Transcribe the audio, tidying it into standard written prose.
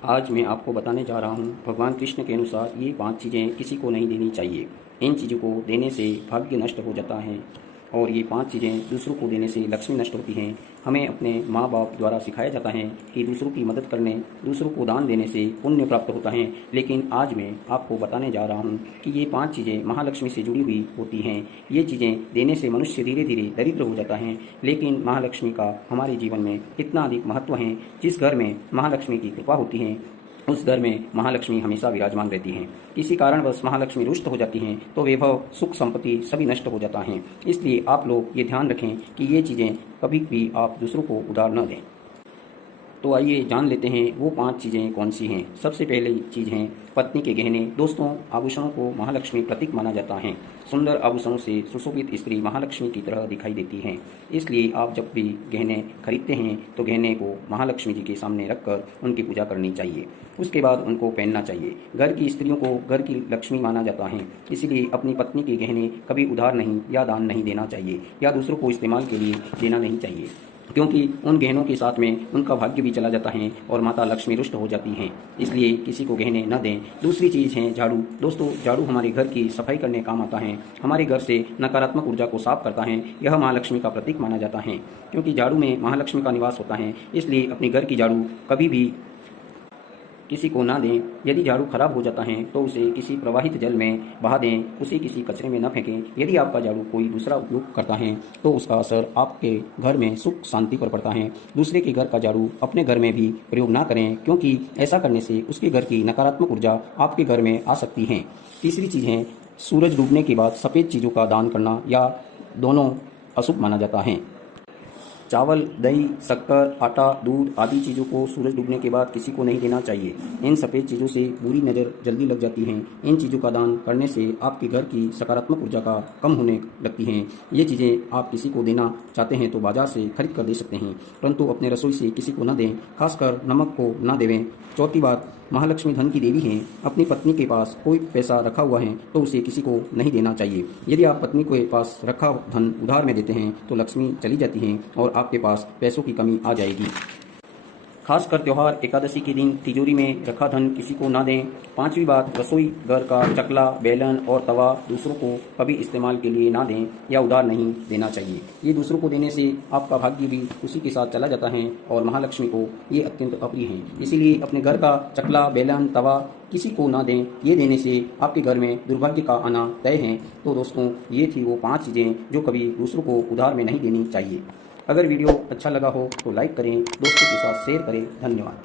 आज मैं आपको बताने जा रहा हूँ भगवान कृष्ण के अनुसार ये 5 चीज़ें किसी को नहीं देनी चाहिए। इन चीज़ों को देने से भाग्य नष्ट हो जाता है और ये 5 चीज़ें दूसरों को देने से लक्ष्मी नष्ट होती हैं। हमें अपने माँ बाप द्वारा सिखाया जाता है कि दूसरों की मदद करने, दूसरों को दान देने से पुण्य प्राप्त होता है। लेकिन आज मैं आपको बताने जा रहा हूँ कि ये 5 चीज़ें महालक्ष्मी से जुड़ी हुई होती हैं। ये चीज़ें देने से मनुष्य धीरे धीरे दरिद्र हो जाता है, लेकिन महालक्ष्मी का हमारे जीवन में इतना अधिक महत्व है। जिस घर में महालक्ष्मी की कृपा होती है उस घर में महालक्ष्मी हमेशा विराजमान रहती हैं। किसी कारणवश महालक्ष्मी रुष्ट हो जाती हैं तो वैभव, सुख, संपत्ति सभी नष्ट हो जाता है। इसलिए आप लोग ये ध्यान रखें कि ये चीज़ें कभी भी आप दूसरों को उधार न दें। तो आइए जान लेते हैं वो 5 चीज़ें कौन सी हैं। सबसे पहली चीज़ है पत्नी के गहने। दोस्तों, आभूषणों को महालक्ष्मी प्रतीक माना जाता है। सुंदर आभूषणों से सुशोभित स्त्री महालक्ष्मी की तरह दिखाई देती हैं। इसलिए आप जब भी गहने खरीदते हैं तो गहने को महालक्ष्मी जी के सामने रखकर उनकी पूजा करनी चाहिए। उसके बाद उनको पहनना चाहिए। घर की स्त्रियों को घर की लक्ष्मी माना जाता है, इसलिए अपनी पत्नी के गहने कभी उधार नहीं या दान नहीं देना चाहिए या दूसरों को इस्तेमाल के लिए देना नहीं चाहिए, क्योंकि उन गहनों के साथ में उनका भाग्य भी चला जाता है और माता लक्ष्मी रुष्ट हो जाती हैं। इसलिए किसी को गहने न दें। दूसरी चीज़ है झाड़ू। दोस्तों, झाड़ू हमारे घर की सफाई करने काम आता है, हमारे घर से नकारात्मक ऊर्जा को साफ करता है। यह महालक्ष्मी का प्रतीक माना जाता है, क्योंकि झाड़ू में महालक्ष्मी का निवास होता है। इसलिए अपने घर की झाड़ू कभी भी किसी को ना दें। यदि झाड़ू खराब हो जाता है तो उसे किसी प्रवाहित जल में बहा दें, उसे किसी कचरे में न फेंकें। यदि आपका झाड़ू कोई दूसरा उपयोग करता है तो उसका असर आपके घर में सुख शांति पर पड़ता है। दूसरे के घर का झाड़ू अपने घर में भी प्रयोग ना करें, क्योंकि ऐसा करने से उसके घर की नकारात्मक ऊर्जा आपके घर में आ सकती है। तीसरी चीज़ है सूरज डूबने के बाद सफ़ेद चीज़ों का दान करना, या दोनों अशुभ माना जाता है। चावल, दही, शक्कर, आटा, दूध आदि चीज़ों को सूरज डूबने के बाद किसी को नहीं देना चाहिए। इन सफ़ेद चीज़ों से बुरी नज़र जल्दी लग जाती है। इन चीज़ों का दान करने से आपके घर की सकारात्मक ऊर्जा का कम होने लगती हैं। ये चीज़ें आप किसी को देना चाहते हैं तो बाजार से खरीद कर दे सकते हैं, परंतु अपने रसोई से किसी को न दें, खासकर नमक को न देवें। चौथी बात, महालक्ष्मी धन की देवी हैं। अपनी पत्नी के पास कोई पैसा रखा हुआ है तो उसे किसी को नहीं देना चाहिए। यदि आप पत्नी के पास रखा धन उधार में देते हैं तो लक्ष्मी चली जाती हैं और आपके पास पैसों की कमी आ जाएगी। खासकर त्यौहार, एकादशी के दिन तिजोरी में रखा धन किसी को ना दें। पांचवी बात, रसोई घर का चकला, बेलन और तवा दूसरों को कभी इस्तेमाल के लिए ना दें या उधार नहीं देना चाहिए। ये दूसरों को देने से आपका भाग्य भी उसी के साथ चला जाता है और महालक्ष्मी को ये अत्यंत अप्रिय है। इसीलिए अपने घर का चकला, बेलन, तवा किसी को ना दें। ये देने से आपके घर में दुर्भाग्य का आना तय है। तो दोस्तों, ये थी वो 5 चीज़ें जो कभी दूसरों को उधार में नहीं देनी चाहिए। अगर वीडियो अच्छा लगा हो तो लाइक करें, दोस्तों के साथ शेयर करें। धन्यवाद।